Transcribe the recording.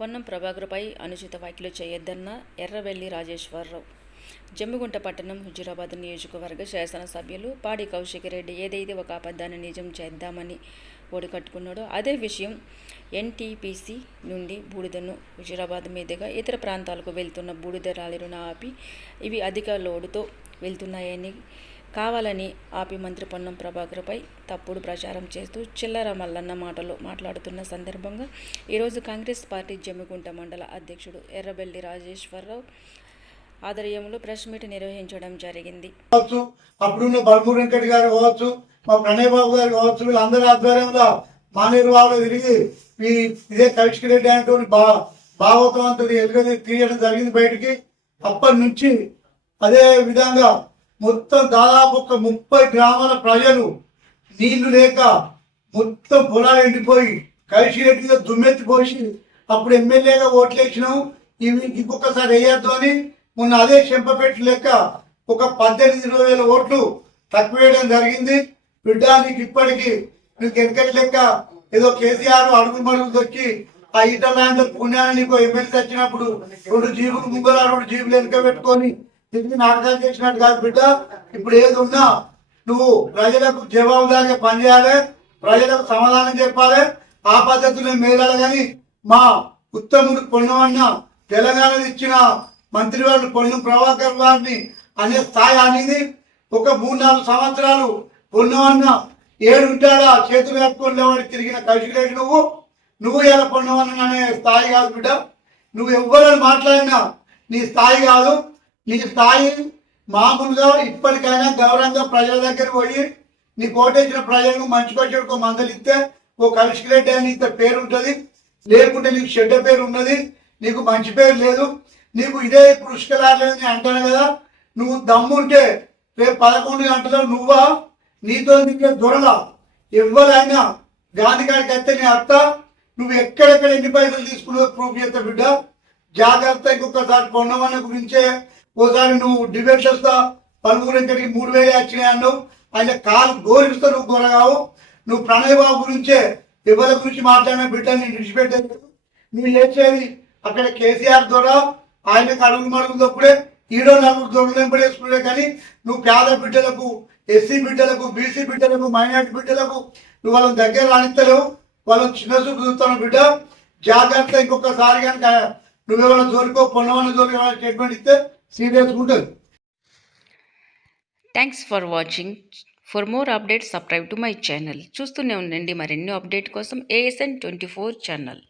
పొన్నం ప్రభాకర్పై అనుచిత వ్యాఖ్యలు చేయొద్దన్న ఎర్రబెల్లి రాజేశ్వరరావు. జమ్మిగుంట పట్టణం హుజూరాబాద్ నియోజకవర్గ శాసనసభ్యులు పాడి కౌశిక్ రెడ్డి ఏదైతే ఒక అబద్ధాన్ని నిజం చేద్దామని ఓడికట్టుకున్నాడో అదే విషయం ఎన్టీపీసీ నుండి బూడిదను హుజూరాబాద్ మీదుగా ఇతర ప్రాంతాలకు వెళ్తున్న బూడిద ర్యాలీలను ఆపి ఇవి అధిక లోడుతో వెళ్తున్నాయని కావాలని ఆపి మంత్రి పొన్నం ప్రభాకర్పై తప్పుడు ప్రచారం చేస్తూ చిల్లర మల్లన్న మాటలు మాట్లాడుతున్న సందర్భంగా ఈరోజు కాంగ్రెస్ పార్టీ జమ్మిగుంట మండల అధ్యక్షుడు ఎర్రబెల్లి రాజేశ్వరరావు ఆధ్వర్యంలో ప్రెస్ మీట్ నిర్వహించడం జరిగింది. అప్పుడున్న బల్మూరు వెంకట్ గారు కావచ్చు, మా ప్రణయ్ బాబు గారు కావచ్చు, వీళ్ళందరి ఆధ్వర్యంలో మానేరువాళ్ళు తిరిగి ఇదే కౌశిక్ రెడ్డి అనేటువంటి భావోత్వంతుడు ఎలుగది తీయడం జరిగింది బయటికి. అప్పటి నుంచి అదే విధంగా మొత్తం దాదాపు ఒక 30 గ్రామాల ప్రజలు నీళ్లు లేక మొత్తం పొలాలు ఎండిపోయి కౌశిక్ రెడ్డి మీద దుమ్మెత్తి పోసి అప్పుడు ఎమ్మెల్యేగా ఓట్లేసినాం, ఇవి ఇంకొకసారి వేయద్దు అని మొన్న అదే చెంపపెట్టి లెక్క ఒక 18-20 ఓట్లు తక్కువ వేయడం జరిగింది. బిడ్డ నీకు ఇప్పటికీ నీకు వెనకటి లెక్క ఏదో కేసీఆర్ అడుగులు మడుగులు దొక్కి ఆ ఈటలందరూ పుణ్యాన్ని నీకు ఎమ్మెల్యే వచ్చినప్పుడు 2 జీబులు ముంగల 2 జీబులు వెనక పెట్టుకొని తిరిగి నాటకాలు చేసినట్టు కాదు బిడ్డ. ఇప్పుడు ఏది ఉన్నా నువ్వు ప్రజలకు జవాబుదారిగా పనిచేయాలి, ప్రజలకు సమాధానం చెప్పాలి. ఆ పద్ధతిలో మేలాలి. కానీ మా ఉత్తముడు పొన్నవన్న తెలంగాణ ఇచ్చిన మంత్రివారు పొన్నం ప్రభాకర్ వారిని అనే స్థాయి అనేది ఒక 3-4 సంవత్సరాలు పొన్నవన్న 7 ఉంటాడా చేతులు కట్టుకొని లేవని తిరిగిన కౌశిక్ రెడ్డి నువ్వు ఎలా పొన్నవన్న అనే స్థాయి కాదు బిడ్డ. నువ్వు ఎవ్వరని మాట్లాడినా నీ స్థాయి కాదు. నీ స్థాయి మామూలుగా ఇప్పటికైనా గౌరవంగా ప్రజల దగ్గర పోయి నీ కోటేసిన ప్రజలకు మంచికొచ్చేకు మందలిస్తే ఓ కౌశిక్ రెడ్డి అని ఇంత పేరు ఉంటుంది, లేకుంటే నీకు చెడ్డ పేరు ఉన్నది, నీకు మంచి పేరు లేదు. నీకు ఇదే ఇప్పుడు ఉష్కలాడలేదు నేను అంటాను కదా. నువ్వు దమ్ముంటే రేపు 11 గంటలో నువ్వా నీతో దిగే దొరలా ఎవరైనా గాంధీ గారికి అయితే నీ అత్త నువ్వు ఎక్కడెక్కడ ఎన్ని పైసలు తీసుకున్నావు ప్రూఫ్ చేస్తా బిడ్డ. జాగ్రత్త. ఇంకొకసారి పొన్నవన్న గురించే ఓసారి నువ్వు డిబేట్ చేస్తా 13 ఇంటికి 3000 వచ్చినాయి అన్నావు. ఆయన కాలు గోరిస్తా నువ్వు గొరగావు. నువ్వు ప్రణయ్ బాబు గురించే ఎవరి గురించి మాట్లాడిన బిడ్డ నేను విడిచిపెట్టేది. నువ్వు చేసేది అక్కడ కేసీఆర్ ద్వారా ఆయనకు అడుగులు మడుగులప్పుడే ఈడో 4 దొంగలు వెంపడేసుకునే. కానీ నువ్వు పేద బిడ్డలకు, ఎస్సీ బిడ్డలకు, బీసీ బిడ్డలకు, మైనార్టీ బిడ్డలకు నువ్వు వాళ్ళని దగ్గర రాణిస్తలేవు. వాళ్ళని చిన్న చూపు చూస్తాను బిడ్డ. జాగ్రత్త. ఇంకొకసారి కనుక నువ్వేమైనా జోలికో పొన్నవన్న జోలికి ఏమైనా స్టేట్మెంట్ ఇస్తే సీరియస్గా ఉంటుంది. Thanks for watching. For more updates subscribe to my channel. చూస్తూనే ఉండండి మరెన్నో అప్డేట్ కోసం ASN 24 ఛానల్.